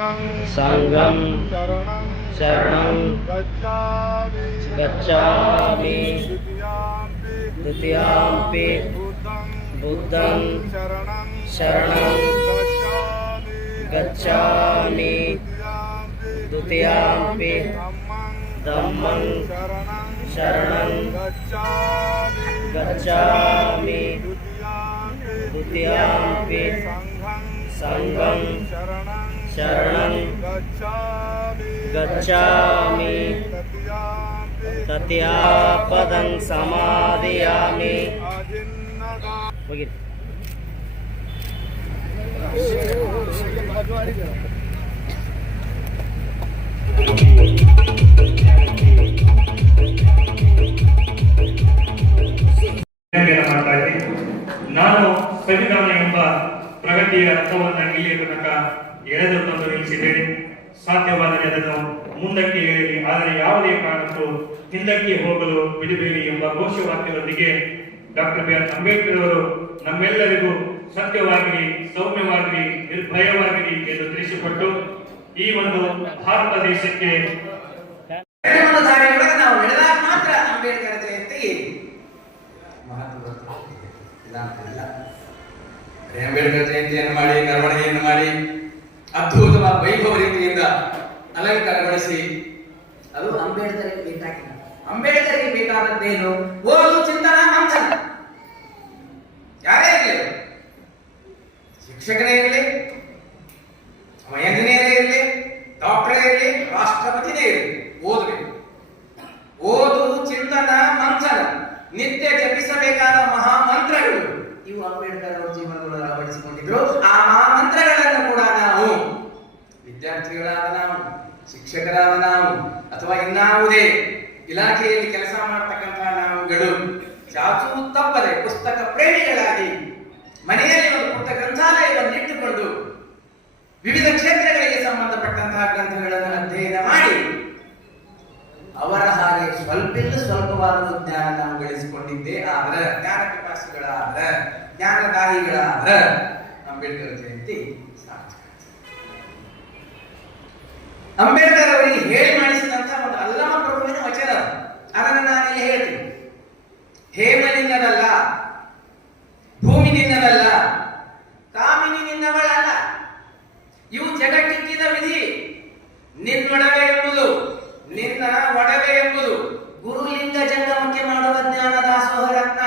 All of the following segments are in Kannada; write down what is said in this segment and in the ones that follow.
संघं शरणं गच्छामि द्वितीयाम्पि बुद्धं शरणं गच्छामि द्वितीयाम्पि धम्मं शरणं गच्छामि द्वितीयाम्पि संघं शरणं गच्छामि तृतीयापदं समादयामि। ನಾನು ಸಂವಿಧಾನ ಎಂಬ ಪ್ರಗತಿಯ ರಥವನ್ನು ಇಲ್ಲಿಯ ತನಕ ಎಳೆದು ತಂದು ನಿಲ್ಲಿಸಿದ್ದೇನೆ. ಸಾಧ್ಯವಾದರೆ ಅದನ್ನು ಮುಂದಕ್ಕೆ ಏಳಲಿ, ಆದರೆ ಯಾವುದೇ ಕಾರಣಕ್ಕೂ ಹಿಂದಕ್ಕೆ ಹೋಗಲು ಬಿಡಬೇಡಿ ಎಂಬ ಘೋಷವಾಕ್ಯದೊಂದಿಗೆ ಡಾಕ್ಟರ್ ಬಿ ಆರ್ ಅಂಬೇಡ್ಕರ್ ಅವರು ನಮ್ಮೆಲ್ಲರಿಗೂ ಸತ್ಯವಾಗಿರಿ, ಸೌಮ್ಯವಾಗಿರಿ, ನಿರ್ಭಯವಾಗಿರಿ ಎಂದು ತಿಳಿಸಿಕೊಟ್ಟು ಈ ಒಂದು ಭಾರತ ದೇಶಕ್ಕೆ ನಾವು ನಡೆದಾಗ ಮಾತ್ರ ಅಂಬೇಡ್ಕರ್ ಜಯಂತಿ ಅಂಬೇಡ್ಕರ್ ಜಯಂತಿಯನ್ನು ಮಾಡಿ, ಮೆರವಣಿಗೆಯನ್ನು ಮಾಡಿ, ಅದ್ಭುತವಾದ ವೈಭವ ರೀತಿಯಿಂದ ಅಲಂಕಾರಗೊಳಿಸಿ, ಅದು ಅಂಬೇಡ್ಕರ್ಗೆ ಬೇಕಾಗಿಲ್ಲ. ಅಂಬೇಡ್ಕರ್ಗೆ ಬೇಕಾದದ್ದೇನು? ಓದು, ಚಿಂತನ, ಮಂಥನ. ಯಾರೇ ಇರಲಿ, ಶಿಕ್ಷಕರೇ ಇರಲಿ, ಎಂಜಿನಿಯರೇ ಇರಲಿ, ಡಾಕ್ಟರೇ ಇರಲಿ, ರಾಷ್ಟ್ರಪತಿನೇ ಇರಲಿ, ಓದಬೇಕು. ಓದು, ಚಿಂತನ, ಮಂಥನ, ನಿತ್ಯ ಜಪಿಸಬೇಕಾದ ಮಹಾಮಂತ್ರಗಳು ಇವು ಅಂಬೇಡ್ಕರ್ ಅವರ ಜೀವನದಲ್ಲಿ ಅಳವಡಿಸಿಕೊಂಡಿದ್ರು. ಆ ಮಹಾಮಂತ್ರಗಳನ್ನು ಕೂಡ ನಾವು ವಿದ್ಯಾರ್ಥಿಗಳಾದ ನಾವು, ಶಿಕ್ಷಕರಾದ ನಾವು, ಅಥವಾ ಇನ್ನಾವುದೇ ಇಲಾಖೆಯಲ್ಲಿ ಕೆಲಸ ಮಾಡತಕ್ಕಂತಹ ನಾವುಗಳು ಚಾಚೂ ತಪ್ಪದೆ ಪುಸ್ತಕ ಪ್ರೇಮಿಗಳಾಗಿ ಮನೆಯಲ್ಲಿ ಒಂದು ಪುಟ್ಟ ಗ್ರಂಥಾಲಯವನ್ನು ಇಟ್ಟುಕೊಂಡು ವಿವಿಧ ಕ್ಷೇತ್ರಗಳಿಗೆ ಸಂಬಂಧಪಟ್ಟಂತಹ ಗ್ರಂಥಗಳನ್ನು ಅಧ್ಯಯನ ಮಾಡಿ ಅವರ ಹಾಗೆ ಸ್ವಲ್ಪವಾದ ಜ್ಞಾನ ನಾವು ಗಳಿಸಿಕೊಂಡಿದ್ದೇ ಆದ್ರೆ, ಜ್ಞಾನ ಪಿಪಾಸಿಗಳಾದ್ರೆ, ಜ್ಞಾನದಾಹಿಗಳಾದ್ರೆ ಅಂಬೇಡ್ಕರ್ ಜಯಂತಿ ಸಾರ್ಥಕ. ಅಂಬೇಡ್ಕರ್ ಅವರಿಗೆ ಹೇಳಿ ಮಾಡಿಸಿದಂತ ಒಂದು ಅಲ್ಲಮ ಪ್ರಭುವಿನ ವಚನ, ಅದನ್ನು ನಾನಿಲ್ಲಿ ಹೇಳ್ತೀನಿ. ಹೇಮ ನಿನ್ನದಲ್ಲ, ಭೂಮಿ ನಿನ್ನದಲ್ಲ, ಕಾಮಿನಿ ನಿನ್ನವಳಲ್ಲ, ಇವು ಜಗತ್ತಿಕ್ಕಿದ ವಿಧಿ. ನಿನ್ನೊಡವೆ ಎಂಬುದು, ನಿನ್ನ ಒಡವೆ ಎಂಬುದು ಗುರುಲಿಂಗ ಜಂಗಮಕ್ಕೆ ಮಾಡುವ ಜ್ಞಾನ ದಾಸೋಹ ರತ್ನ.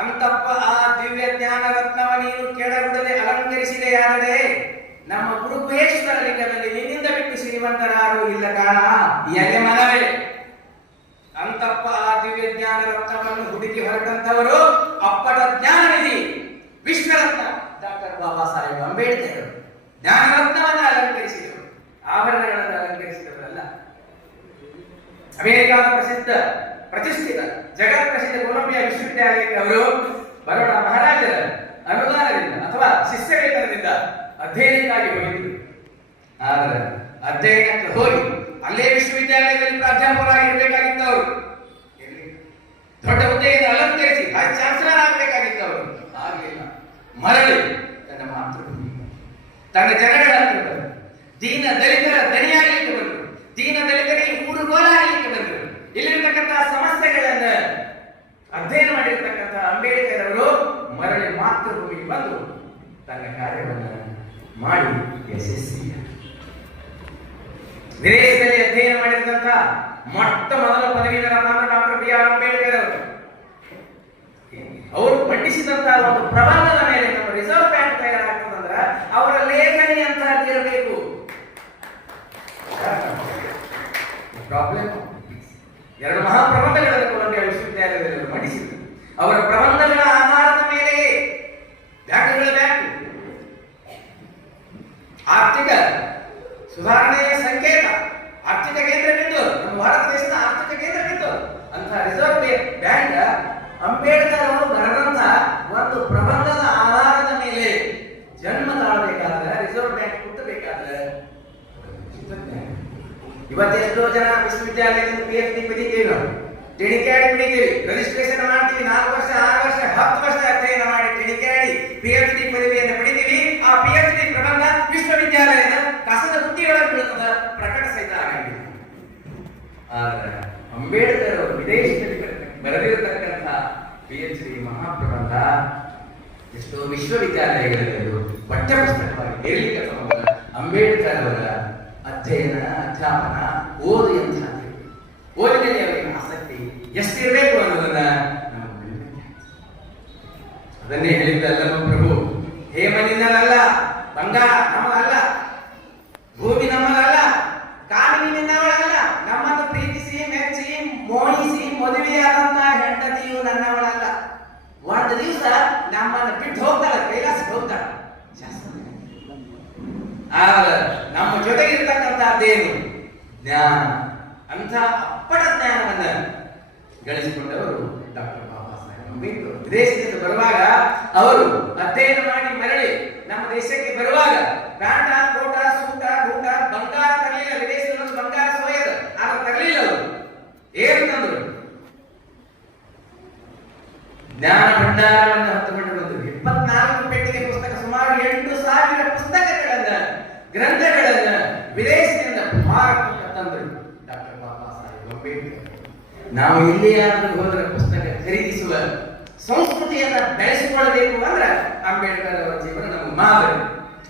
ಅಂತಪ್ಪ ಆ ದಿವ್ಯ ಜ್ಞಾನ ರತ್ನವ ನೀನು ಕೆಳಗುಡದೆ ಅಲಂಕರಿಸಿದೆಯಾದರೆ ನಮ್ಮ ಗುರುಗುಹೇಶ್ವರ ಲಿಂಗದಲ್ಲಿ ನಿನ್ನಿಂದ ಬಿಟ್ಟು ಶ್ರೀಮಂತರಾರು ಇಲ್ಲ ಕಾಣ ಎಲೆ ಮನವೇ. ಅಂತಪ್ಪ ಆ ದಿವ್ಯ ಜ್ಞಾನ ರತ್ನವನ್ನು ಹುಡುಕಿ ಹೊರಟಂತವರು ಅಪ್ಪಟ ಜ್ಞಾನನಿಧಿ ವಿಶ್ವರತ್ನ ಡಾಕ್ಟರ್ ಬಾಬಾ ಸಾಹೇಬ್ ಅಂಬೇಡ್ಕರ್ ಜ್ಞಾನ ರತ್ನವನ್ನು ಅಲಂಕರಿಸಿದರು, ಆಭರಣಗಳನ್ನು ಅಲಂಕರಿಸಿದವರಲ್ಲ. ಅಮೆರಿಕಾದ ಪ್ರತಿಷ್ಠಿತ ಜಗತ್ ಪ್ರಸಿದ್ಧ ಕೊಲಂಬಿಯಾ ವಿಶ್ವವಿದ್ಯಾಲಯಕ್ಕೆ ಅವರು ಬರೋಣ ಮಹಾರಾಜರ ಅನುದಾನದಿಂದ ಅಥವಾ ಶಿಷ್ಯ ವೇತನದಿಂದ ಅಧ್ಯಯನಕ್ಕಾಗಿ ಹೋಗಿದ್ರು. ಆದರೆ ಅಧ್ಯಯನಕ್ಕೆ ಹೋಗಿ ಅಲ್ಲೇ ವಿಶ್ವವಿದ್ಯಾಲಯದಲ್ಲಿ ಪ್ರಾಧ್ಯಾಪಕರಾಗಿರ್ಬೇಕಾಗಿದ್ದವರು, ದೊಡ್ಡ ಹುದ್ದೆಯಿಂದ ಅಲಂಕರಿಸಿ ವೈಸ್ ಚಾನ್ಸಲರ್ ಆಗಬೇಕಾಗಿದ್ದವರು ಆಗಲಿಲ್ಲ. ಮರಳಿ ತನ್ನ ಮಾತೃಭೂಮಿ, ತನ್ನ ಜನಗಳ ದೀನ ದಲಿತರ ದಣಿಯಾಗಲಿಕ್ಕೆ ಬಂದರು, ದೀನ ದಲಿತರಿಗೆ ಊರುಗೋಲಾಗಲಿಕ್ಕೆ ಬಂದರು. ಇಲ್ಲಿರ್ತಕ್ಕಂತಹ ಸಮಸ್ಯೆಗಳನ್ನ ಅಧ್ಯಯನ ಮಾಡಿರ್ತಕ್ಕಂತಹ ಅಂಬೇಡ್ಕರ್ ಅವರು ಮರಳಿ ಮಾತೃಭೂಮಿಗೆ ಬಂದು ತನ್ನ ಕಾರ್ಯವನ್ನು ಮಾಡಿ ಯಶಸ್ವಿ. ವಿದೇಶದಲ್ಲಿ ಅಧ್ಯಯನ ಮಾಡಿದಂತಹ ಮೊಟ್ಟ ಮೊದಲ ಪದವೀಧರ ಡಾಕ್ಟರ್ ಬಿ ಆರ್ ಅಂಬೇಡ್ಕರ್ ಅವರು ಮಂಡಿಸಿದಂತಹ ಒಂದು ಪ್ರಬಂಧದ ಮೇಲೆ ನಮ್ಮ ರಿಸರ್ವ್ ಬ್ಯಾಂಕ್ ತಯಾರಾಗ್ತದಂದ್ರೆ ಅವರ ಲೇಖನಿ ಅಂತ ಇರಬೇಕು. ಪ್ರಾಬ್ಲಮ್ ಎರಡು ಮಹಾಪ್ರಬಂಧಗಳನ್ನು ಕೊಲಂಬಿಯಾ ವಿಶ್ವವಿದ್ಯಾಲಯದಲ್ಲಿ ಮಂಡಿಸಿದರು. ಅವರ ಪ್ರಬಂಧಗಳ ಆಧಾರದ ಮೇಲೆ ಬ್ಯಾಂಕ್ಗಳ ಬ್ಯಾಂಕ್, ಆರ್ಥಿಕ ಸುಧಾರಣೆಯ ಸಂಕೇತ, ಆರ್ಥಿಕ ಕೇಂದ್ರ ಬಿದ್ದು ನಮ್ಮ ಭಾರತ ದೇಶದ ಆರ್ಥಿಕ ಕೇಂದ್ರ ಬಿದ್ದು ಅಂತ ರಿಸರ್ವ್ ಬ್ಯಾಂಕ್ ಅಂಬೇಡ್ಕರ್ ಅವರು ಬರೆದಂತ ಒಂದು ಪ್ರಬಂಧದ ಆಧಾರದ ಮೇಲೆ ಜನ್ಮ ತಾಳಬೇಕಾದ್ರೆ, ರಿಸರ್ವ್ ಬ್ಯಾಂಕ್ ಹುಟ್ಟಬೇಕಾದ್ರೆ ಇವತ್ತು ಎಷ್ಟೋ ಜನ ವಿಶ್ವವಿದ್ಯಾಲಯದಿಂದ PhD ಪಡಿತೀವಿ, ನಾವು ಟಿಣಿಕ್ಯಾಡಿ ಪಡಿತೀವಿ, ರಿಜಿಸ್ಟ್ರೇಷನ್ ಮಾಡ್ತೀವಿ, 4 ವರ್ಷ 6 ವರ್ಷ 10 ವರ್ಷ ಅಧ್ಯಯನ ಮಾಡಿ ಟಿಣಿಕ್ಯಾಡಿ PhD ಪದವಿಯನ್ನು ಪಡಿತೀವಿ. ಆ PhD ಪ್ರಬಂಧ ವಿಶ್ವವಿದ್ಯಾಲಯದ ಆದ್ರೆ ಅಂಬೇಡ್ಕರ್ ಅವರು ವಿದೇಶದಲ್ಲಿ ಬರೆದಿರತಕ್ಕಂಥ PhD ಮಹಾಪ್ರಬಂಧ ಎಷ್ಟೋ ವಿಶ್ವವಿದ್ಯಾಲಯಗಳಲ್ಲೂ ಪಠ್ಯಪುಸ್ತಕವಾಗಿ ಹೇಳಲಿಕ್ಕೆ ಸಂಬಂಧ ಅಂಬೇಡ್ಕರ್ ಅವರ ಅಧ್ಯಯನ ಅಧ್ಯಾಪನ ಓದು ಎಂಥದ್ದು, ಓದಿನಲ್ಲಿ ಅವರಿಗೆ ಆಸಕ್ತಿ ಎಷ್ಟಿರಬೇಕು ಅನ್ನೋದನ್ನ ನಾವು ಅದನ್ನೇ ಹೇಳಿದ್ದಲ್ಲ ಪ್ರಭು, ಹೇಮನಿಂದಲಲ್ಲ, ಬಂಗಾರ ನಮ್ಮದಲ್ಲ, ಭೂಮಿ ನಮ್ಮದಲ್ಲ, ಕಾಮಿನಿ ನಿನ್ನವಳಲ್ಲ, ನಮ್ಮನ್ನು ಪ್ರೀತಿಸಿ ಮೆಚ್ಚಿ ಮೋಹಿಸಿ ಮದುವೆಯಾದಂತಹ ಹೆಂಡತಿಯು ನನ್ನವಳಲ್ಲ. ಒಂದು ದಿವಸ ನಮ್ಮನ್ನು ಬಿಟ್ಟು ಹೋಗ್ತಾಳೆ, ಕೈಲಾಸಕ್ಕೆ ಹೋಗ್ತಾಳೆ. ಆಗ ನಮ್ಮ ಜೊತೆಗಿರ್ತಕ್ಕಂಥದ್ದೇನು ಜ್ಞಾನ, ಅಂತ ಅಪ್ಪಟ ಜ್ಞಾನವನ್ನ ಗಳಿಸಿಕೊಂಡವರು ಡಾಕ್ಟರ್ ಬಾಬಾ ಸಾಹೇಬ್ ಅಂಬೇಡ್ಕರ್. ವಿದೇಶದಿಂದ ಬರುವಾಗ ಅವರು ಅಧ್ಯಯನ ಮಾಡಿ ಮರಳಿ ನಮ್ಮ ದೇಶಕ್ಕೆ ಬರುವಾಗ ಬ್ಯಾಂಡ ಕೋಟ ಸೂಟ ಗೂಟ ಬಂಗಾರ ತರಲಿಲ್ಲ. ವಿದೇಶದಲ್ಲಿ ಬಂಗಾರ ಸೋಯದ ಆಗ ತರಲಿಲ್ಲ. ಅವರು ಏನು ತಂದರು? ಜ್ಞಾನ ಭಂಡಾರವನ್ನು ಹೊತ್ತುಕೊಂಡು ಬಂದರು. 24 ಪೆಟ್ಟಿಗೆ ಪುಸ್ತಕ, ಸುಮಾರು 8,000 ಪುಸ್ತಕಗಳನ್ನ ಗ್ರಂಥಗಳನ್ನ ವಿದೇಶದಿಂದ ಭಾರತಕ್ಕೆ ತಂದರು ಡಾಕ್ಟರ್ ಬಾಬಾ ಸಾಹೇಬ್ ಅಂಬೇಡ್ಕರ್. ನಾವು ಎಲ್ಲಿಯಾದರೂ ಹೋದರೆ ಪುಸ್ತಕ ಖರೀದಿಸುವ ಸಂಸ್ಕೃತಿಯನ್ನ ಬೆಳೆಸಿಕೊಳ್ಳಬೇಕು ಅಂದ್ರೆ ಅಂಬೇಡ್ಕರ್ ಅವರ ಜೀವನ ನಮಗೆ ಮಾದರಿ.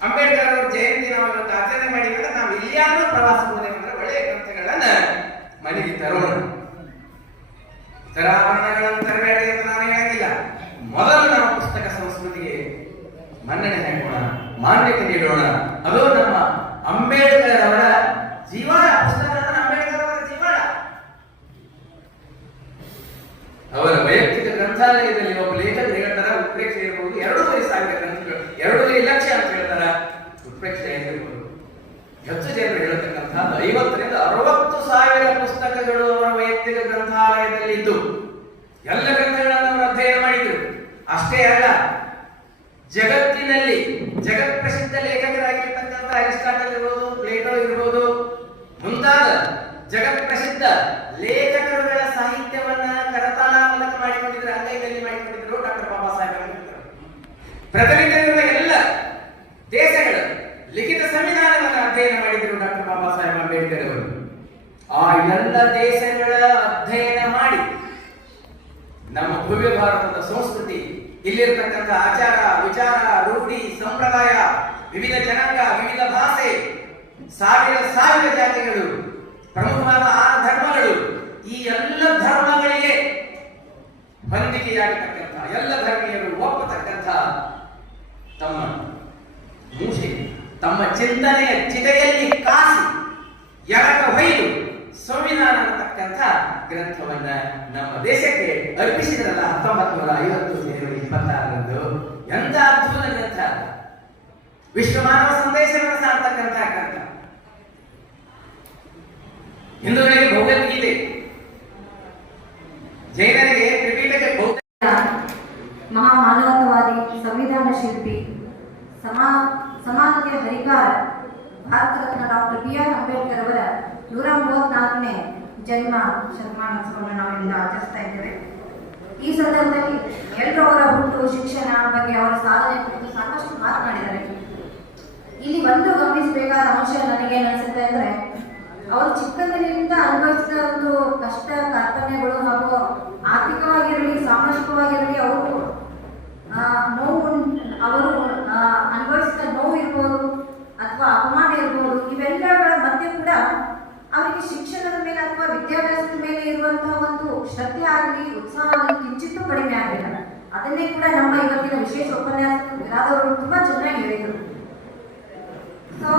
ಅಂಬೇಡ್ಕರ್ ಅವರ ಜಯಂತಿ ನಾವು ಆಚರಣೆ ಮಾಡಿದ್ರೆ ನಾವು ಎಲ್ಲಿಯಾದರೂ ಪ್ರವಾಸ ಹೋದೇವಂದ್ರೆ ಒಳ್ಳೆಯ ಗ್ರಂಥಗಳನ್ನ ಮನೆಗೆ ತರೋಣ. ಆಭರಣಗಳನ್ನು ತರಬೇಡಿ ಅಂತ ನಾನು ಹೇಳಂಗಿಲ್ಲ. ಮೊದಲು ನಾವು ಪುಸ್ತಕ ಸಂಸ್ಕೃತಿಗೆ ಮನ್ನಣೆ ಹಾಕೋಣ, ಮಾನ್ಯತೆ ನೀಡೋಣ. ಅದು ನಮ್ಮ ಅಂಬೇಡ್ಕರ್ ಅವರ ಜೀವನ. ಪುಸ್ತಕ ಅಂಬೇಡ್ಕರ್ ಅವರ ಜೀವನ. ಅವರ ವೈಯಕ್ತಿಕ ಗ್ರಂಥಾಲಯದಲ್ಲಿ ಒಬ್ಬ ಲೇಖಕರು ಹೇಳ್ತಾರ, ಉತ್ಪ್ರೇಕ್ಷೆ ಇರಬಹುದು 2,500 ಗ್ರಂಥಗಳು, 2.5 ಲಕ್ಷ ಅಂತ ಹೇಳ್ತಾರ. ಉತ್ಪ್ರೇಕ್ಷೆ ಇರಬಹುದು. ಹೆಚ್ಚು ಜನರು ಹೇಳತಕ್ಕಂಥ 50,000 ರಿಂದ 60,000 ಪುಸ್ತಕಗಳು ಅವರ ವೈಯಕ್ತಿಕ ಗ್ರಂಥಾಲಯದಲ್ಲಿ ಇದ್ದು ಎಲ್ಲ ಗ್ರಂಥಗಳನ್ನು ಅವರು ಅಧ್ಯಯನ ಮಾಡಿದರು. ಅಷ್ಟೇ ಅಲ್ಲ, ಜಗತ್ತಿನಲ್ಲಿ ಜಗತ್ ಪ್ರಸಿದ್ಧ ಲೇಖಕರಾಗಿರ್ತಕ್ಕಂಥ ಅರಿಸ್ಟಾಟಲ್ ಇರಬಹುದು, ಪ್ಲೇಟೋ ಇರಬಹುದು, ಮುಂತಾದ ಜಗತ್ ಪ್ರಸಿದ್ಧ ಲೇಖಕರುಗಳ ಸಾಹಿತ್ಯವನ್ನ ಕರತಾಳಾಮಲಕ ಮಾಡಿಕೊಂಡಿದ್ರು, ಅಂಗೈನಲ್ಲಿ ಮಾಡಿಕೊಂಡಿದ್ರು ಡಾಕ್ಟರ್ ಬಾಬಾ ಸಾಹೇಬ್ ಅಂಬೇಡ್ಕರ್. ಪ್ರಚಲಿತವಿರುವ ಎಲ್ಲ ದೇಶಗಳ ಲಿಖಿತ ಸಂವಿಧಾನವನ್ನು ಅಧ್ಯಯನ ಮಾಡಿದರು ಡಾಕ್ಟರ್ ಬಾಬಾ ಸಾಹೇಬ್ ಅಂಬೇಡ್ಕರ್ ಅವರು. ಆ ಎಲ್ಲ ದೇಶಗಳ ಅಧ್ಯಯನ ಮಾಡಿ ನಮ್ಮ ಭವ್ಯ ಭಾರತದ ಸಂಸ್ಕೃತಿ, ಇಲ್ಲಿರ್ತಕ್ಕಂಥ ಆಚಾರ ವಿಚಾರ ರೂಢಿ ಸಂಪ್ರದಾಯ, ವಿವಿಧ ಜನಾಂಗ, ವಿವಿಧ ಭಾಷೆ, ಸಾವಿರ ಜಾತಿಗಳು, ಪ್ರಮುಖವಾದ 6 ಧರ್ಮಗಳು, ಈ ಎಲ್ಲ ಧರ್ಮಗಳಿಗೆ ಹೊಂದಿಕೆಯಾಗತಕ್ಕಂಥ, ಎಲ್ಲ ಧರ್ಮೀಯರು ಒಪ್ಪತಕ್ಕಂಥ ತಮ್ಮ ಮೂಷೆ, ತಮ್ಮ ಚಿಂತನೆಯ ಚಿತೆಯಲ್ಲಿ ಕಾಸಿ ಎರಕ ಹೊಯ್ದು ಸಂವಿಧಾನ ಅನ್ನತಕ್ಕಂಥ ಗ್ರಂಥವನ್ನ ನಮ್ಮ ದೇಶಕ್ಕೆ ಅರ್ಪಿಸಿದ್ರಲ್ಲ 1950 ಜನವರಿ 26ರಂದು. ಎಂತ ಅದ್ಭುತ ಗ್ರಂಥ! ವಿಶ್ವ ಮಾನವ ಸಂದೇಶವನ್ನು ಸಾರ್ತಕ್ಕಂಥ ಗ್ರಂಥ. ಹಿಂದೂಗಳಿಗೆ ಭಗವದ್ಗೀತೆ, ಜೈನರಿಗೆ ತ್ರಿಪೀಠಕ, ಮಹಾಮಾನವತಾವಾದಿ, ಸಂವಿಧಾನ ಶಿಲ್ಪಿ, ಸಮಾನತೆಯ ಹರಿಕಾರ, ಭಾರತ ರತ್ನ ಡಾಕ್ಟರ್ BR ಅಂಬೇಡ್ಕರ್ ಅವರ 134ನೇ ಜನ್ಮ ಶತಮಾನೋತ್ಸವವನ್ನು ನಾವಿಂದ ಆಚರಿಸ್ತಾ ಇದ್ದೇವೆ. ಈ ಸಂದರ್ಭದಲ್ಲಿ ಎಲ್ಲರೂ ಅವರ ಹುಟ್ಟು, ಶಿಕ್ಷಣ ಬಗ್ಗೆ, ಅವರ ಸಾಧನೆ ಕುರಿತು ಸಾಕಷ್ಟು ಮಾತನಾಡಿದ್ದಾರೆ. ಇಲ್ಲಿ ಒಂದು ಗಮನಿಸಬೇಕಾದ ಅಂಶ ನನಗೇನು ಅನಿಸುತ್ತೆ ಅಂದರೆ, ಅವರು ಚಿಕ್ಕಂದಿನಿಂದ ಅನುಭವಿಸಿದ ಒಂದು ಕಷ್ಟ ಕಾರ್ಪಣ್ಯಗಳು ಹಾಗೂ ಆರ್ಥಿಕವಾಗಿರಲಿ ಸಾಮಾಜಿಕವಾಗಿರಲಿ ಅವರು ಅನುಭವಿಸಿದ ನೋವು ಇರ್ಬೋದು ಅಥವಾ ಅಪಮಾನ ಇರ್ಬೋದು, ಇವೆಲ್ಲಗಳ ಮಧ್ಯೆ ಕೂಡ ಅವರಿಗೆ ಶಿಕ್ಷಣದ ಮೇಲೆ ಅಥವಾ ವಿದ್ಯಾಭ್ಯಾಸದ ಮೇಲೆ ಇರುವಂತಹ ಒಂದು ಶ್ರದ್ಧೆ ಆಗಲಿ ಉತ್ಸಾಹ ಆಗಲಿ ಕಿಂಚಿತ್ತೂ ಕಡಿಮೆ ಆಗಲಿಲ್ಲ. ಅದನ್ನೇ ಕೂಡ ನಮ್ಮ ಇವತ್ತಿನ ವಿಶೇಷ ಉಪನ್ಯಾಸಕರಾದವರು ತುಂಬಾ ಚೆನ್ನಾಗಿ ಹೇಳಿದರು. ಸೊ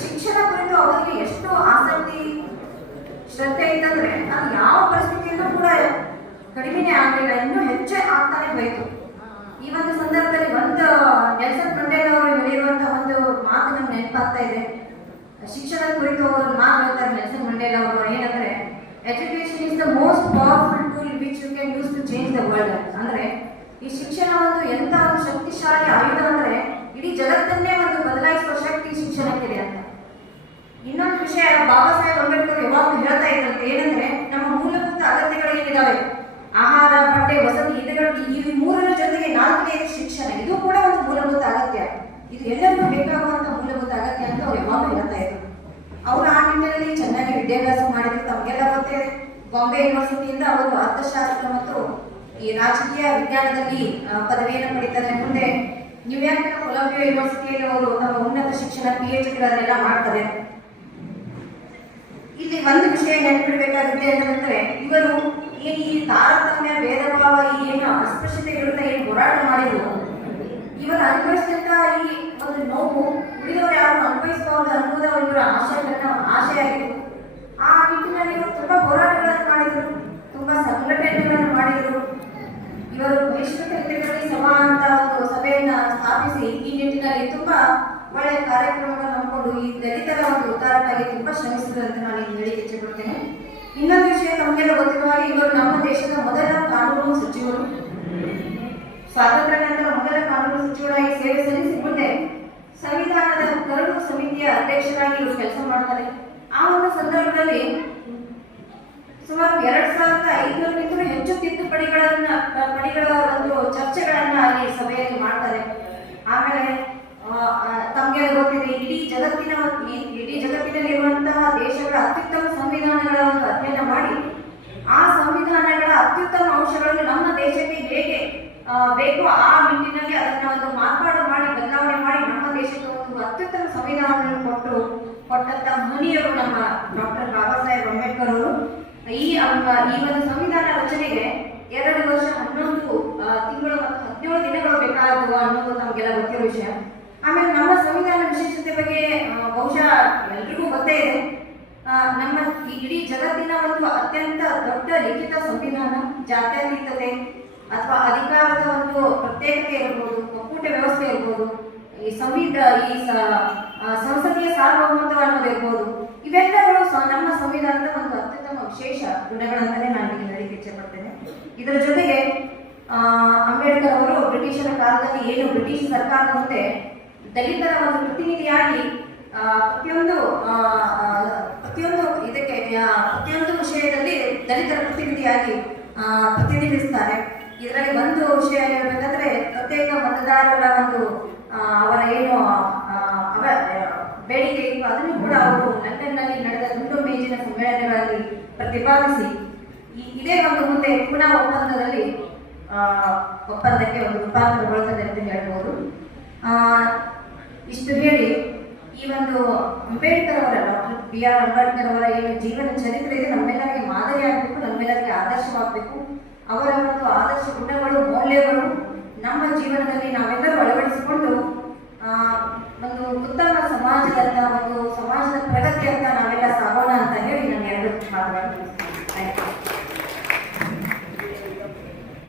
ಶಿಕ್ಷಣ ಕುರಿತು ಅವರಿಗೆ ಎಷ್ಟು ಆಸಕ್ತಿ ಶ್ರದ್ಧೆ ಇತ್ತಂದ್ರೆ ಅದು ಯಾವ ಪರಿಸ್ಥಿತಿಯಲ್ಲೂ ಕೂಡ ಕಡಿಮೆನೇ ಆಗಲಿಲ್ಲ, ಇನ್ನೂ ಹೆಚ್ಚೇ ಆಗ್ತಾನೆ ಹೋಯಿತು. ಈ ಒಂದು ಸಂದರ್ಭದಲ್ಲಿ ಒಂದು ನೆಲ್ಸನ್ ಮಂಡೇಲಾ ಅವರು ಹೇಳಿರುವಂತಹ ಒಂದು ಮಾತು ನಮ್ಗೆ ನೆನಪಾಗ್ತಾ ಇದೆ. ಶಿಕ್ಷಣದ ಕುರಿತು ಅವರು ಮಾತು ಹೇಳ್ತಾರೆ ನೆಲ್ಸನ್ ಮಂಡೇಲಾ ಅವರು, ಏನಂದ್ರೆ education is the most powerful tool which you can use to change the world. ಅಂದ್ರೆ ಈ ಶಿಕ್ಷಣ ಒಂದು ಎಂತ ಒಂದು ಶಕ್ತಿಶಾಲಿ ಆಯುಧ ಅಂದ್ರೆ ಇಡೀ ಜಗತ್ತನ್ನೇ ಒಂದು ಬದಲಾಯಿಸುವ ಶಕ್ತಿ ಶಿಕ್ಷಣಕ್ಕಿದೆ ಅಂತ. ಇನ್ನೊಂದು ವಿಷಯ ಬಾಬಾ ಸಾಹೇಬ್ ಅಂಬೇಡ್ಕರ್ ಯಾವಾಗಲೂ ಹೇಳ್ತಾ ಇದ್ದಂತೆ, ಏನಂದ್ರೆ ನಮ್ಮ ಮೂಲಭೂತ ಅಗತ್ಯಗಳು ಏನಿದಾವೆ, ಆಹಾರ, ಬಟ್ಟೆ, ವಸತಿ, ಈ 3ರ ಜೊತೆಗೆ 4ನೇದು ಶಿಕ್ಷಣ. ಇದು ಕೂಡ ಒಂದು ಮೂಲಭೂತ ಅಗತ್ಯ. ಇದು ಎಲ್ಲರಿಗೂ ಬೇಕಾಗುವಂತ ಮೂಲಭೂತ ಅಗತ್ಯ ಅಂತ ಅವ್ರು ಯಾವಾಗಲೂ ಹೇಳ್ತಾ ಇದ್ರು. ಅವರು ಆ ನಿಟ್ಟಿನಲ್ಲಿ ಚೆನ್ನಾಗಿ ವಿದ್ಯಾಭ್ಯಾಸ ಮಾಡಿದ್ರು. ತಮಗೆಲ್ಲ ಗೊತ್ತೇ, ಬಾಂಬೆ ಯೂನಿವರ್ಸಿಟಿಯಿಂದ ಅವರು ಅರ್ಥಶಾಸ್ತ್ರ ಮತ್ತು ಈ ರಾಜಕೀಯ ವಿಜ್ಞಾನದಲ್ಲಿ ಪದವಿಯನ್ನು ಪಡಿತಾರೆ. ಮುಂದೆ ನ್ಯೂಯಾರ್ಕ್ನ ಕೊಲಂಬಿಯಾ ಯೂನಿವರ್ಸಿಟಿಯಲ್ಲಿ ಅವರು ತಮ್ಮ ಉನ್ನತ ಶಿಕ್ಷಣ PhDಗಳನ್ನೆಲ್ಲ ಮಾಡ್ತಾರೆ. ಇಲ್ಲಿ ಒಂದು ವಿಷಯ ನೆನಪಿಡಬೇಕಾಗಿದೆ ಅಂತಂದ್ರೆ, ಇವರು ಏನು ಈ ತಾರತಮ್ಯ, ಭೇದ ಭಾವ, ಈ ಏನು ಅಸ್ಪೃಶ್ಯತೆ ವಿರುದ್ಧ ಏನು ಹೋರಾಟ ಮಾಡಿದ್ರು, ಇವರು ಅನುಭವಿಸಿದಂತ ಈ ಒಂದು ನೋವು ಉಳಿದವರು ಯಾರು ಅನುಭವಿಸಬಹುದು ಅನ್ನೋದು ಇವರ ಆಶಯ ಆಗಿತ್ತು. ಆ ನಿಟ್ಟಿನಲ್ಲಿ ಇವರು ತುಂಬಾ ಹೋರಾಟಗಳನ್ನು ಮಾಡಿದರು, ತುಂಬಾ ಸಂಘಟನೆಗಳನ್ನು ಮಾಡಿದರು. ಇವರು ಪರಿಷ್ಕೃತ ಹಿತೈಷಿ ಸಭಾ ಅಂತ ಒಂದು ಸಭೆಯನ್ನ ಸ್ಥಾಪಿಸಿ ಈ ನಿಟ್ಟಿನಲ್ಲಿ ತುಂಬಾ ಒಳ್ಳೆಯ ಕಾರ್ಯಕ್ರಮಗಳನ್ನು ಹಮ್ಮಿಕೊಂಡು ಈ ದಲಿತರ ಒಂದು ಉದ್ಧಾರಕ್ಕಾಗಿ ತುಂಬಾ ಶ್ರಮಿಸಿದ್ರು ಅಂತ ನಾನು ಇಲ್ಲಿ ಹೇಳಿ ಇಚ್ಛೆಪಡ್ತೇನೆ. ಇನ್ನೊಂದು ವಿಷಯ ತಮಗೆಲ್ಲ ಗೊತ್ತಿರುವ ಹಾಗೆ, ಇವರು ನಮ್ಮ ದೇಶದ ಮೊದಲ ಕಾನೂನು ಸಚಿವರು, ಸ್ವಾತಂತ್ರ್ಯ ನಂತರ ಮೊದಲ ಕಾನೂನು ಸಚಿವರಾಗಿ ಸೇವೆ ಸಲ್ಲಿಸಿ ಮುಂದೆ ಸಂವಿಧಾನದ ಕರಡು ಸಮಿತಿಯ ಅಧ್ಯಕ್ಷರಾಗಿ ಇವರು ಕೆಲಸ ಮಾಡ್ತಾರೆ. ಆ ಒಂದು ಸಂದರ್ಭದಲ್ಲಿ ಸುಮಾರು 2500ಕ್ಕಿಂತಲೂ ಹೆಚ್ಚು ತಿದ್ದುಪಡಿಗಳ ಒಂದು ಚರ್ಚೆಗಳನ್ನ ಅಲ್ಲಿ ಸಭೆಯಲ್ಲಿ ಮಾಡ್ತಾರೆ. ಆಮೇಲೆ ತಮಗೆ ಗೊತ್ತಿದೆ, ಇಡೀ ಜಗತ್ತಿನಲ್ಲಿರುವಂತಹ ದೇಶಗಳ ಅತ್ಯುತ್ತಮ ಸಂವಿಧಾನಗಳ ಒಂದು ಅಧ್ಯಯನ ಮಾಡಿ ಆ ಸಂವಿಧಾನಗಳ ಅತ್ಯುತ್ತಮ ಅಂಶಗಳನ್ನು ನಮ್ಮ ದೇಶಕ್ಕೆ ಹೇಗೆ ಬೇಕೋ ಆ ನಿಟ್ಟಿನಲ್ಲಿ ಅದನ್ನ ಒಂದು ಮಾರ್ಪಾಡು ಮಾಡಿ ಬದಲಾವಣೆ ಮಾಡಿ ನಮ್ಮ ದೇಶಕ್ಕೆ ಒಂದು ಅತ್ಯುತ್ತಮ ಸಂವಿಧಾನವನ್ನು ಕೊಟ್ಟಂತ ಮಹನೀಯರು ನಮ್ಮ ಡಾಕ್ಟರ್ ಬಾಬಾ ಸಾಹೇಬ್ ಅಂಬೇಡ್ಕರ್ ಅವರು. ಈ ಒಂದು ಸಂವಿಧಾನ ರಚನೆಗೆ 2 ವರ್ಷ 11 ತಿಂಗಳು ಮತ್ತು 17 ದಿನಗಳು ಬೇಕಾದವು ಅನ್ನೋದು ನಮಗೆಲ್ಲ ಗೊತ್ತಿರೋ ವಿಷಯ. ಆಮೇಲೆ ನಮ್ಮ ಸಂವಿಧಾನ ವಿಶೇಷತೆ ಬಗ್ಗೆ ಬಹುಶಃ ಎಲ್ರಿಗೂ ಗೊತ್ತೇ ಇದೆ. ನಮ್ಮ ಇಡೀ ಜಗತ್ತಿನ ಒಂದು ಅತ್ಯಂತ ದೊಡ್ಡ ಲಿಖಿತ ಸಂವಿಧಾನ, ಜಾತ್ಯತೀತತೆ ಅಥವಾ ಅಧಿಕಾರದ ಒಂದು ಪ್ರತ್ಯೇಕತೆ ಇರ್ಬೋದು, ಒಕ್ಕೂಟ ವ್ಯವಸ್ಥೆ ಇರ್ಬೋದು, ಈ ಸಂಸದೀಯ ಸಾರ್ವಭೌಮತ್ವ ಅನ್ನೋದು ಇರ್ಬೋದು, ಇವೆಲ್ಲಗಳು ನಮ್ಮ ಸಂವಿಧಾನದ ಒಂದು ಅತ್ಯುತ್ತಮ ವಿಶೇಷ ಗುಣಗಳಂತಾನೆ ನಾನು ಇಲ್ಲಿ ಹೇಳಲಿಕ್ಕೆ ಇಚ್ಛೆಪಡ್ತೇನೆ. ಇದರ ಜೊತೆಗೆ ಅಂಬೇಡ್ಕರ್ ಅವರು ಬ್ರಿಟಿಷರ ಕಾಲದಲ್ಲಿ ಏನು ಬ್ರಿಟಿಷ್ ಸರ್ಕಾರದ ಮುಂದೆ ದಲಿತರ ಒಂದು ಪ್ರತಿನಿಧಿಯಾಗಿ ಪ್ರತಿಯೊಂದು ವಿಷಯದಲ್ಲಿ ದಲಿತರ ಪ್ರತಿನಿಧಿಯಾಗಿ ಪ್ರತಿನಿಧಿಸ್ತಾರೆ. ಇದರಲ್ಲಿ ಒಂದು ವಿಷಯ ಹೇಳಬೇಕಂದ್ರೆ, ಪ್ರತ್ಯೇಕ ಮತದಾರರ ಒಂದು ಅವರ ಏನು ಬೇಡಿಕೆ ಇತ್ತು ಅದನ್ನು ಕೂಡ ಅವರು ಲಂಡನ್ನಲ್ಲಿ ನಡೆದ ದುಂಡು ಮೇಜಿನ ಸಮ್ಮೇಳನಗಳಲ್ಲಿ ಪ್ರತಿಪಾದಿಸಿ ಇದೇ ಒಂದು ಮುಂದೆ ಪುನಃ ಒಪ್ಪಂದಕ್ಕೆ ಒಂದು ರೂಪಾಂತರಗೊಳ್ಳುತ್ತದೆ ಅಂತ ಹೇಳ್ಬೋದು. ಇಷ್ಟು ಹೇಳಿ ಈ ಒಂದು ಅಂಬೇಡ್ಕರ್ ಅವರ ಡಾಕ್ಟರ್ BR ಅಂಬೇಡ್ಕರ್ ಅವರ ಏನು ಜೀವನ ಚರಿತ್ರೆ ಇದೆ ನಮ್ಮೆಲ್ಲರಿಗೆ ಮಾದರಿ ಆಗಬೇಕು, ನಮ್ಮೆಲ್ಲರಿಗೆ ಆದರ್ಶವಾಗಬೇಕು. ಅವರ ಒಂದು ಆದರ್ಶ ಗುಣಗಳು, ಮೌಲ್ಯಗಳು ನಮ್ಮ ಜೀವನದಲ್ಲಿ ನಾವೆಲ್ಲರೂ ಅಳವಡಿಸಿಕೊಂಡು ಒಂದು ಉತ್ತಮ ಸಮಾಜದ ಪ್ರಗತಿಯತ್ತ ನಾವೆಲ್ಲ ಸಾಗೋಣ ಅಂತ ಹೇಳಿ ನಾನು 2 ಮಾತುಗಳನ್ನು